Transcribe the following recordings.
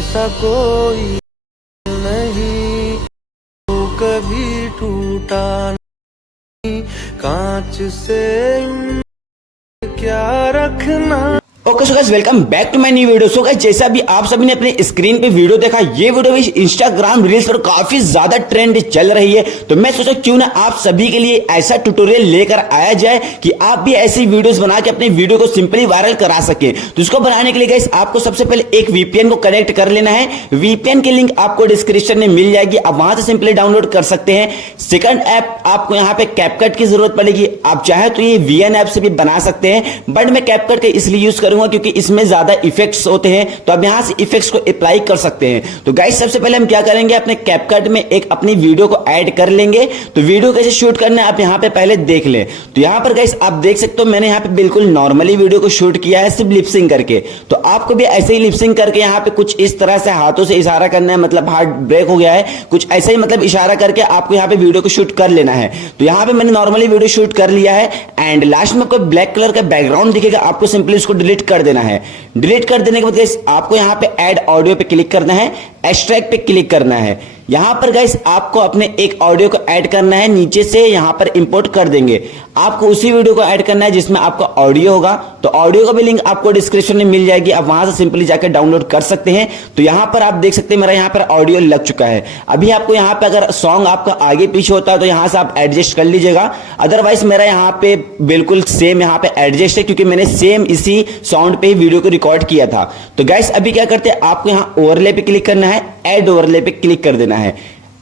ऐसा कोई नहीं जो कभी टूटा नहीं, कांच से क्या रखना। Okay so guys welcome back to my new video. So guys जैसा भी आप सभी ने अपने स्क्रीन पे वीडियो देखा, ये वीडियो भी इंस्टाग्राम रील्स पर काफी ज्यादा ट्रेंड चल रही है, तो मैं सोचा क्यों ना आप सभी के लिए ऐसा ट्यूटोरियल लेकर आया जाए कि आप भी ऐसी वीडियोस बना के अपने वीडियो को सिंपली वायरल करा सके। तो इसको बनाने के लिए गाइस आपको सबसे पहले एक वीपीएन को कनेक्ट कर लेना है। वीपीएन की लिंक आपको डिस्क्रिप्शन में मिल जाएगी, आप वहां से सिंपली डाउनलोड कर सकते हैं। सेकंड ऐप आपको यहाँ पे कैपकट की जरूरत पड़ेगी। आप चाहे तो ये वीएन ऐप से भी बना सकते हैं, बट मैं कैपकट का इसलिए यूज करूंगा क्योंकि इसमें ज्यादा इफेक्ट्स होते हैं, तो अब यहां से इफेक्ट्स को अप्लाई कर सकते हैं। तो गाइस सबसे पहले हम क्या करेंगे, अपने कैपकट में एक अपनी वीडियो को ऐड कर लेंगे। तो वीडियो कैसे शूट करना है आप यहां पे पहले देख लें। तो यहां पर गाइस आप देख सकते हो मैंने यहां पे बिल्कुल नॉर्मली वीडियो को शूट किया है, सिर्फ लिपसिंग करके। तो आपको भी ऐसे ही लिपसिंग करके यहां पे कुछ इस तरह से हाथों से इशारा करना है, मतलब हार्ट ब्रेक हो गया है, कुछ ऐसा ही मतलब इशारा करके आपको यहां पे वीडियो को शूट कर लेना है। तो यहां पे मैंने नॉर्मली वीडियो शूट कर लिया है एंड लास्ट में कोई ब्लैक कलर का बैकग्राउंड दिखेगा, आपको सिंपली उसको डिलीट कर देना है। डिलीट कर देने के बाद गाइस आपको यहां पे ऐड ऑडियो पे क्लिक करना है, एक्सट्रैक्ट पे क्लिक करना है। यहां पर गाइस आपको अपने एक ऑडियो को ऐड करना है, नीचे से यहां पर इंपोर्ट कर देंगे। आपको उसी वीडियो को ऐड करना है जिसमें आपका ऑडियो होगा। तो ऑडियो का भी लिंक आपको डिस्क्रिप्शन में मिल जाएगी, आप वहां से सिंपली जाकर डाउनलोड कर सकते हैं। तो यहां पर आप देख सकते हैं मेरा यहां पर ऑडियो लग चुका है। अभी आपको यहां पे अगर सॉन्ग आपका आगे पीछे होता है तो यहां से आप एडजस्ट कर लीजिएगा, अदरवाइज मेरा यहां पे बिल्कुल सेम यहां पे एडजस्ट है क्योंकि मैंने सेम इसी साउंड पे ही वीडियो को रिकॉर्ड किया था। तो गाइस अभी क्या करते हैं, आपको यहां ओवरले पे क्लिक करना है, ऐड ओवरले पे क्लिक कर देना है।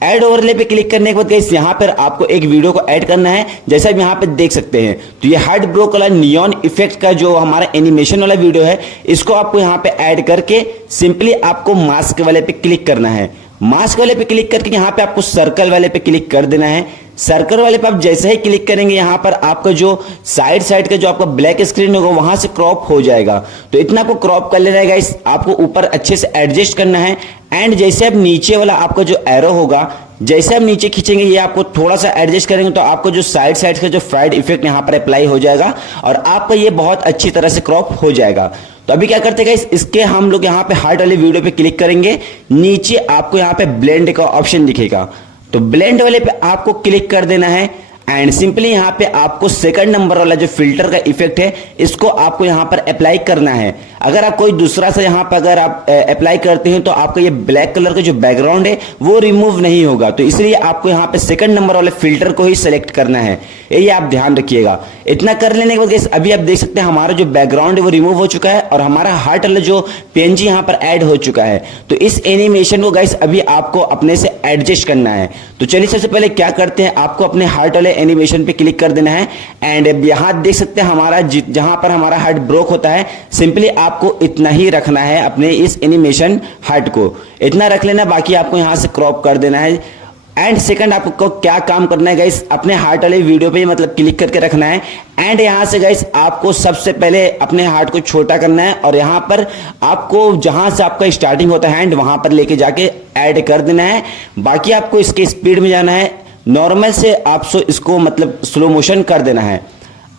ऐड ओवरले पे क्लिक करने के बाद गाइस यहां पर आपको एक वीडियो को ऐड करना है, जैसा आप यहां पे देख सकते हैं। तो ये हार्ट ब्रोक वाला नियॉन इफेक्ट का जो हमारा एनिमेशन वाला वीडियो है, इसको आपको यहां पे ऐड करके सिंपली आपको मास्क वाले पे क्लिक करना है। मास्क वाले पे क्लिक करके यहां पे आपको सर्कल वाले पे क्लिक कर देना है। सर्कल वाले पे आप जैसे ही क्लिक करेंगे यहां पर आपका जो साइड का जो आपका ब्लैक स्क्रीन होगा वहां से क्रॉप हो जाएगा। तो इतना आपको क्रॉप कर लेना है गाइस, आपको ऊपर अच्छे से एडजस्ट करना है एंड जैसे अब नीचे वाला आपका जो एरो होगा, जैसे आप नीचे खींचेंगे ये आपको थोड़ा सा एडजस्ट करेंगे तो आपको जो साइड का जो फेड इफेक्ट यहां पर अप्लाई हो जाएगा और आपका ये बहुत अच्छी तरह से क्रॉप हो जाएगा। तो अभी क्या करते हैं इसके हम लोग यहाँ पे हार्ट वाले वीडियो पे क्लिक करेंगे, नीचे आपको यहाँ पे ब्लेंड का ऑप्शन दिखेगा। तो ब्लेंड वाले पे आपको क्लिक कर देना है एंड सिंपली यहाँ पे आपको सेकंड नंबर वाला जो फिल्टर का इफेक्ट है इसको आपको यहाँ पर अप्लाई करना है। अगर आप कोई दूसरा सा यहाँ पर अगर आप अप्लाई करते हैं तो आपका ये ब्लैक कलर का जो बैकग्राउंड है वो रिमूव नहीं होगा, तो इसलिए आपको यहाँ पे सेकंड नंबर वाले फिल्टर को ही सिलेक्ट करना है, ये आप ध्यान रखिएगा। इतना कर लेने के बाद अभी आप देख सकते हैं हमारा जो बैकग्राउंड है वो रिमूव हो चुका है और हमारा हार्ट वाला जो पीएनजी यहाँ पर ऐड हो चुका है। तो इस एनिमेशन को गाइस अभी आपको अपने से एडजस्ट करना है। तो चलिए सबसे पहले क्या करते हैं, आपको अपने हार्ट वाले एनिमेशन पे क्लिक कर देना है एंड यहां देख सकते हैं हमारा जहां पर हमारा हार्ट ब्रोक होता है, सिंपली आपको इतना ही रखना है अपने इस एनिमेशन हार्ट को, इतना रख लेना, बाकी आपको यहां से क्रॉप कर देना है। एंड सेकंड आपको क्या काम करना है गाइस, अपने हार्ट वाले वीडियो पे मतलब क्लिक करके रखना है एंड यहां से गाइस आपको सबसे पहले अपने हार्ट को छोटा करना है और यहां पर आपको जहां से आपका स्टार्टिंग होता है हैंड वहां पर लेके जाके ऐड कर देना है। बाकी आपको इसके स्पीड में जाना है, नॉर्मल से आप इसको मतलब स्लो मोशन कर देना है।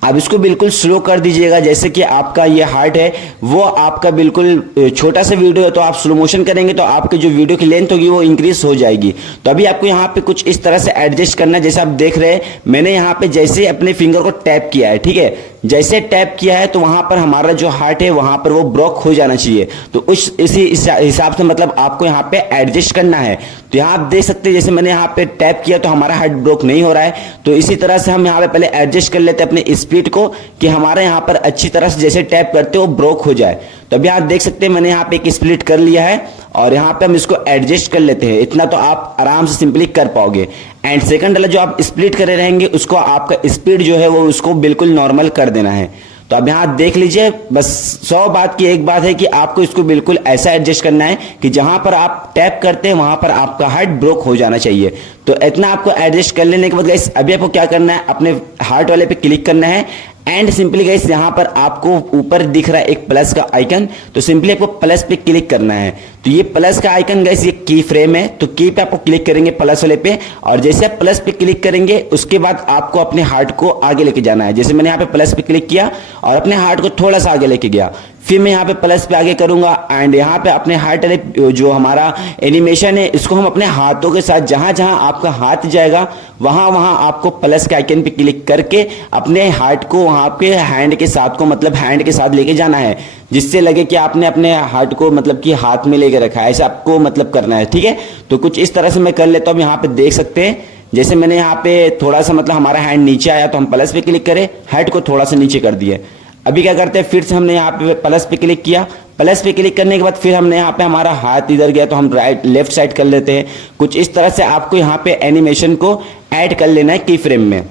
अब इसको बिल्कुल स्लो कर दीजिएगा, जैसे कि आपका ये हार्ट है वो आपका बिल्कुल छोटा सा वीडियो है, तो आप स्लो मोशन करेंगे तो आपके जो वीडियो की लेंथ होगी वो इंक्रीज हो जाएगी। तो अभी आपको यहाँ पे कुछ इस तरह से एडजस्ट करना है, जैसे आप देख रहे हैं मैंने यहाँ पे जैसे अपने फिंगर को टैप किया है, ठीक है, जैसे टैप किया है तो वहां पर हमारा जो हार्ट है वहां पर वो ब्रोक हो जाना चाहिए। तो इसी हिसाब से मतलब आपको यहाँ पे एडजस्ट करना है। तो यहाँ आप देख सकते हैं जैसे मैंने यहाँ पे टैप किया तो हमारा हार्ट ब्रोक नहीं हो रहा है। तो इसी तरह से हम यहाँ पे पहले एडजस्ट कर लेते हैं अपने स्पीड को कि हमारे यहाँ पर अच्छी तरह से जैसे टैप करते हो ब्रोक हो जाए। तो अभी आप देख सकते हैं मैंने यहाँ पे एक स्प्लिट कर लिया है और यहाँ पे हम इसको एडजस्ट कर लेते हैं, इतना तो आप आराम से सिंपली कर पाओगे। एंड सेकंड वाला जो आप स्प्लिट करे रहेंगे उसको आपका स्पीड जो है वो उसको बिल्कुल नॉर्मल कर देना है। तो अब यहाँ देख लीजिए, बस 100 बात की एक बात है कि आपको इसको बिल्कुल ऐसा एडजस्ट करना है कि जहां पर आप टैप करते हैं वहां पर आपका हार्ट ब्रोक हो जाना चाहिए। तो इतना आपको एडजस्ट कर लेने के बाद गाइस अभी आपको क्या करना है, अपने हार्ट वाले पे क्लिक करना है एंड सिंपली गाइस यहाँ पर आपको ऊपर दिख रहा है एक प्लस का आइकन, तो सिंपली आपको प्लस पे क्लिक करना है। तो ये प्लस का आइकन गाइस ये की फ्रेम है, तो की पे आपको क्लिक करेंगे प्लस वाले पे, और जैसे आप प्लस पे क्लिक करेंगे उसके बाद आपको अपने हार्ट को आगे लेके जाना है। जैसे मैंने यहाँ पे प्लस पे क्लिक किया और अपने हार्ट को थोड़ा सा आगे लेके गया, फिर मैं यहाँ पे प्लस पे आगे करूंगा एंड यहाँ पे अपने हार्ट वाले जो हमारा एनिमेशन है इसको हम अपने हाथों के साथ जहां जहां आपका हाथ जाएगा वहां वहां आपको प्लस के आइकन पे क्लिक करके अपने हार्ट को वहां पे हैंड के साथ को मतलब हैंड के साथ लेके जाना है, जिससे लगे कि आपने अपने हार्ट को मतलब कि हाथ में लेके रखा है, ऐसा आपको मतलब करना है। ठीक है, तो कुछ इस तरह से मैं कर लेता हूँ। यहाँ पे देख सकते हैं जैसे मैंने यहाँ पे थोड़ा सा मतलब हमारा हैंड नीचे आया तो हम प्लस पे क्लिक करें, हेड को थोड़ा सा नीचे कर दिए। अभी क्या करते हैं, फिर से हमने यहाँ पे प्लस पे क्लिक किया, प्लस पे क्लिक करने के बाद फिर हमने यहाँ पे हमारा हाथ इधर गया तो हम राइट लेफ्ट साइड कर लेते हैं। कुछ इस तरह से आपको यहाँ पे एनिमेशन को ऐड कर लेना है की फ्रेम में।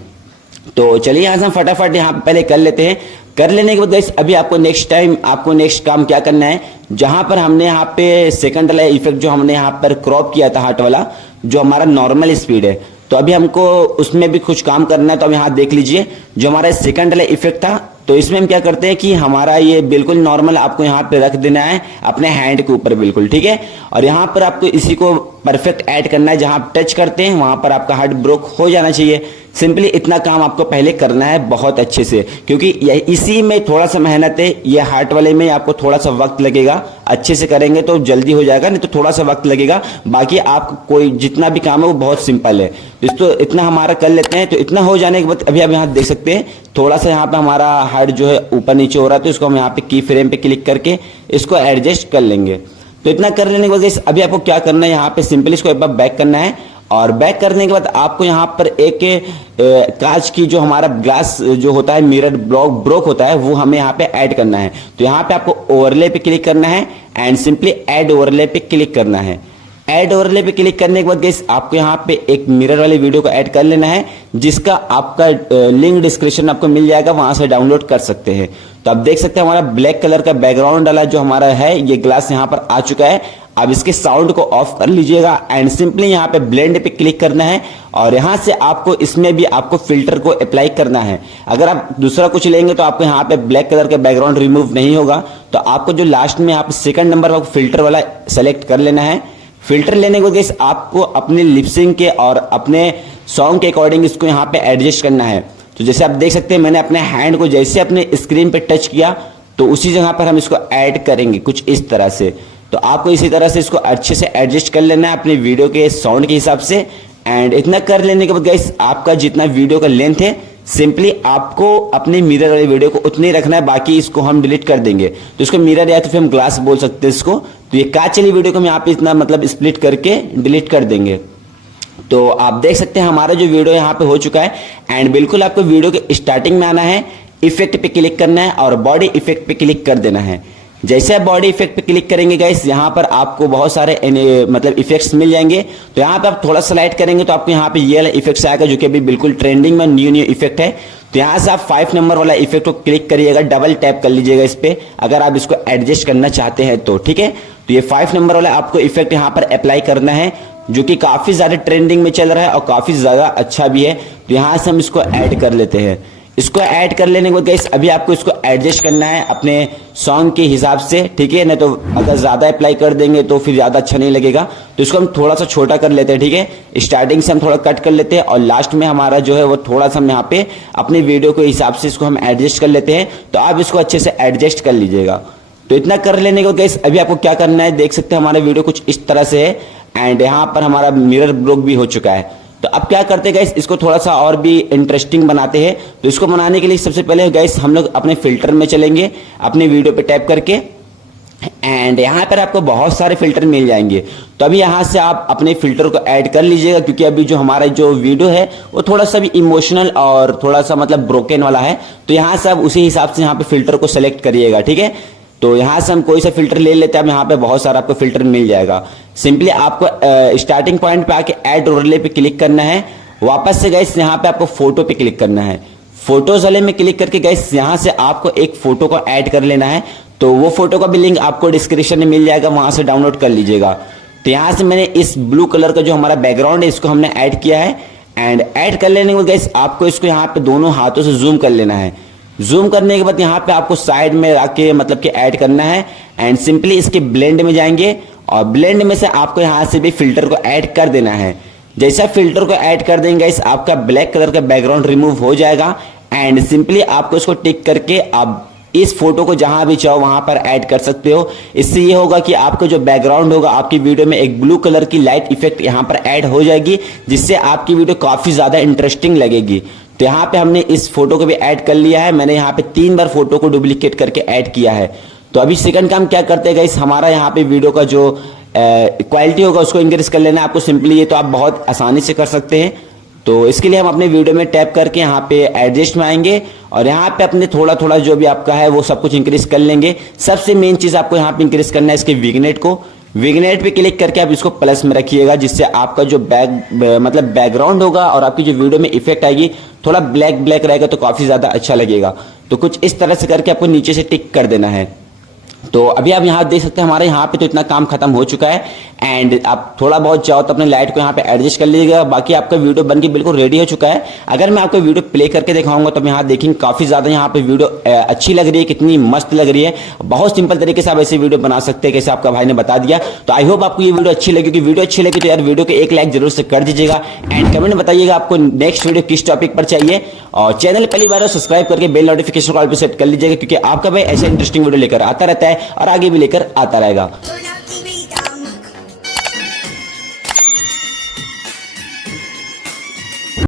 तो चलिए यहाँ से हम फटाफट यहाँ पे पहले कर लेते हैं। कर लेने के बाद गाइस अभी आपको नेक्स्ट काम क्या करना है, जहां पर हमने यहाँ पे सेकंड वाला इफेक्ट जो हमने यहाँ पर क्रॉप किया था हार्ट वाला जो हमारा नॉर्मल स्पीड है, तो अभी हमको उसमें भी कुछ काम करना है। तो अब यहाँ देख लीजिए जो हमारा सेकंड वाला इफेक्ट था, तो इसमें हम क्या करते हैं कि हमारा ये बिल्कुल नॉर्मल आपको यहाँ पे रख देना है अपने हैंड के ऊपर बिल्कुल, ठीक है। और यहाँ पर आपको इसी को परफेक्ट ऐड करना है, जहां आप टच करते हैं वहां पर आपका हार्ट ब्रोक हो जाना चाहिए। सिंपली इतना काम आपको पहले करना है बहुत अच्छे से, क्योंकि इसी में थोड़ा सा मेहनत है। ये हार्ट वाले में आपको थोड़ा सा वक्त लगेगा, अच्छे से करेंगे तो जल्दी हो जाएगा, नहीं तो थोड़ा सा वक्त लगेगा। बाकी आप कोई जितना भी काम है वो बहुत सिंपल है। तो इतना हमारा कर लेते हैं। तो इतना हो जाने के बाद अभी आप यहाँ देख सकते हैं थोड़ा सा यहाँ पे हमारा हार्ट जो है ऊपर नीचे हो रहा है, तो इसको हम यहाँ पे की फ्रेम पे क्लिक करके इसको एडजस्ट कर लेंगे। तो इतना कर लेने के बाद अभी आपको क्या करना है, यहाँ पे सिंपली इसको एक बार बैक करना है। और बैक करने के बाद आपको यहाँ पर एक कांच की जो हमारा ग्लास जो होता है मिरर ब्रोक होता है वो हमें यहाँ पे ऐड करना है। तो यहाँ पे आपको ओवरले पे क्लिक करना है एंड सिंपली ऐड ओवरले पे क्लिक करना है। ऐड ओवरले पे क्लिक करने के बाद गाइस आपको यहाँ पे एक मिरर वाले वीडियो को ऐड कर लेना है, जिसका आपका लिंक डिस्क्रिप्शन आपको मिल जाएगा, वहां से डाउनलोड कर सकते हैं। तो आप देख सकते हैं हमारा ब्लैक कलर का बैकग्राउंड वाला जो हमारा है ये ग्लास यहाँ पर आ चुका है। अब इसके साउंड को ऑफ कर लीजिएगा एंड सिंपली यहाँ पे ब्लेंड पे क्लिक करना है और यहाँ से आपको इसमें भी आपको फिल्टर को अप्लाई करना है। अगर आप दूसरा कुछ लेंगे तो आपको यहाँ पे ब्लैक कलर का बैकग्राउंड रिमूव नहीं होगा। तो आपको जो लास्ट में आप सेकंड नंबर पर फिल्टर वाला सेलेक्ट कर लेना है। फिल्टर लेने को गाइस आपको अपने लिपसिंग के और अपने सॉन्ग के अकॉर्डिंग इसको यहाँ पे एडजस्ट करना है। तो जैसे आप देख सकते हैं मैंने अपने हैंड को जैसे अपने स्क्रीन पे टच किया तो उसी जगह पर हम इसको ऐड करेंगे कुछ इस तरह से। तो आपको इसी तरह से इसको अच्छे से एडजस्ट कर लेना है अपने वीडियो के साउंड के हिसाब से। एंड इतना कर लेने के बाद गाइस आपका जितना वीडियो का लेंथ है सिंपली आपको अपने मिरर वाले वीडियो को उतने ही रखना है, बाकी इसको हम डिलीट कर देंगे। तो इसको मिरर या तो फिर हम ग्लास बोल सकते हैं इसको। तो ये कांच वाली वीडियो को हम यहाँ पे इतना मतलब स्प्लिट करके डिलीट कर देंगे। तो आप देख सकते हैं हमारा जो वीडियो यहाँ पे हो चुका है। एंड बिल्कुल आपको वीडियो के स्टार्टिंग में आना है, इफेक्ट पे क्लिक करना है और बॉडी इफेक्ट पे क्लिक कर देना है। जैसे आप बॉडी इफेक्ट पे क्लिक करेंगे गाइस यहाँ पर आपको बहुत सारे मतलब इफेक्ट्स मिल जाएंगे। तो यहाँ पे आप थोड़ा स्लाइड करेंगे तो आपको यहाँ पे ये वाला इफेक्ट्स आएगा जो कि अभी बिल्कुल ट्रेंडिंग में न्यू इफेक्ट है। तो यहाँ से आप 5 नंबर वाला इफेक्ट को क्लिक करिएगा, डबल टैप कर लीजिएगा इस पे अगर आप इसको एडजस्ट करना चाहते हैं तो, ठीक है। तो ये 5 नंबर वाला आपको इफेक्ट यहाँ पर अप्लाई करना है जो कि काफी ज्यादा ट्रेंडिंग में चल रहा है और काफी ज्यादा अच्छा भी है। तो यहाँ से हम इसको ऐड कर लेते हैं। इसको ऐड कर लेने के बाद गाइस अभी आपको इसको एडजस्ट करना है अपने सॉन्ग के हिसाब से, ठीक है। नहीं तो अगर ज्यादा अप्लाई कर देंगे तो फिर ज्यादा अच्छा नहीं लगेगा। तो इसको हम थोड़ा सा छोटा कर लेते हैं, ठीक है। स्टार्टिंग से हम थोड़ा कट कर लेते हैं और लास्ट में हमारा जो है वो थोड़ा सा हम यहाँ पे अपने वीडियो के हिसाब से इसको हम एडजस्ट कर लेते हैं। तो आप इसको अच्छे से एडजस्ट कर लीजिएगा। तो इतना कर लेने के बाद गाइस अभी आपको क्या करना है, देख सकते हैं हमारा वीडियो कुछ इस तरह से है एंड यहाँ पर हमारा मिरर ब्रोक भी हो चुका है। तो अब क्या करते हैं गाइस, इसको थोड़ा सा और भी इंटरेस्टिंग बनाते हैं। तो इसको बनाने के लिए सबसे पहले गाइस हम लोग अपने फिल्टर में चलेंगे, अपने वीडियो पे टैप करके एंड यहाँ पर आपको बहुत सारे फिल्टर मिल जाएंगे। तो अभी यहाँ से आप अपने फिल्टर को ऐड कर लीजिएगा, क्योंकि अभी जो हमारा जो वीडियो है वो थोड़ा सा भी इमोशनल और थोड़ा सा मतलब ब्रोकन वाला है। तो यहाँ से आप उसी हिसाब से यहाँ पे फिल्टर को सेलेक्ट करिएगा, ठीक है। तो यहाँ से हम कोई सा फिल्टर ले लेते हैं। अब यहाँ पे बहुत सारा आपको फिल्टर मिल जाएगा। सिंपली आपको स्टार्टिंग पॉइंट पे आके ऐड ओवरले पे क्लिक करना है। वापस से गाइस यहाँ पे आपको फोटो पे क्लिक करना है। फोटोज वाले में क्लिक करके गाइस यहाँ से आपको एक फोटो को ऐड कर लेना है। तो वो फोटो का भी लिंक आपको डिस्क्रिप्शन में मिल जाएगा, वहां से डाउनलोड कर लीजिएगा। तो यहाँ से मैंने इस ब्लू कलर का जो हमारा बैकग्राउंड है इसको हमने ऐड किया है। एंड ऐड कर लेने के बाद गाइस आपको इसको यहाँ पे दोनों हाथों से जूम कर लेना है। जूम करने के बाद यहाँ पे आपको साइड में आके मतलब कि ऐड करना है एंड सिंपली इसके ब्लेंड में जाएंगे और ब्लेंड में से आपको यहाँ से भी फिल्टर को ऐड कर देना है। जैसा फिल्टर को ऐड कर देंगे इस आपका ब्लैक कलर का बैकग्राउंड रिमूव हो जाएगा एंड सिंपली आपको इसको टिक करके आप इस फोटो को जहां भी चाहो वहां पर ऐड कर सकते हो। इससे ये होगा कि आपका जो बैकग्राउंड होगा आपकी वीडियो में एक ब्लू कलर की लाइट इफेक्ट यहां पर ऐड हो जाएगी, जिससे आपकी वीडियो काफी ज्यादा इंटरेस्टिंग लगेगी। तो यहाँ पे हमने इस फोटो को भी ऐड कर लिया है। मैंने यहाँ पे 3 बार फोटो को डुप्लीकेट करके ऐड किया है। तो अभी सेकंड काम क्या करते हैं गाइस, हमारा यहाँ पे वीडियो का जो क्वालिटी होगा उसको इंक्रीज कर लेना है आपको सिंपली। ये तो आप बहुत आसानी से कर सकते हैं। तो इसके लिए हम अपने वीडियो में टैप करके यहाँ पे एडजस्ट में आएंगे और यहाँ पे अपने थोड़ा थोड़ा जो भी आपका है वो सब कुछ इंक्रीज कर लेंगे। सबसे मेन चीज आपको यहाँ पे इंक्रीज करना है इसके विग्नेट को। विग्नेट पे क्लिक करके आप इसको प्लस में रखिएगा, जिससे आपका जो मतलब बैकग्राउंड होगा और आपकी जो वीडियो में इफेक्ट आएगी थोड़ा ब्लैक ब्लैक रहेगा तो काफी ज्यादा अच्छा लगेगा। तो कुछ इस तरह से करके आपको नीचे से टिक कर देना है। तो अभी आप यहाँ देख सकते हैं हमारे यहाँ पे तो इतना काम खत्म हो चुका है। एंड आप थोड़ा बहुत चाहो तो अपने लाइट को यहाँ पे एडजस्ट कर लीजिएगा। बाकी आपका वीडियो बनके बिल्कुल रेडी हो चुका है। अगर मैं आपको वीडियो प्ले करके दिखाऊंगा तो यहाँ देखेंगे काफी ज्यादा यहाँ पे वीडियो अच्छी लग रही है, कितनी मस्त लग रही है। बहुत सिंपल तरीके से आप ऐसे वीडियो बना सकते हैं जैसे आपका भाई ने बता दिया। तो आई होप आपको ये वीडियो अच्छी लगी। कि वीडियो अच्छी लगी तो यार वीडियो को एक लाइक जरूर से कर दीजिएगा एंड कमेंट में बताइएगा आपको नेक्स्ट वीडियो किस टॉपिक पर चाहिए। और चैनल पहली बार सब्सक्राइब करके बेल नोटिफिकेशन कॉल पर सेट कर लीजिएगा, क्योंकि आपका भाई ऐसे इंटरेस्टिंग वीडियो लेकर आता रहता है और आगे भी लेकर आता रहेगा।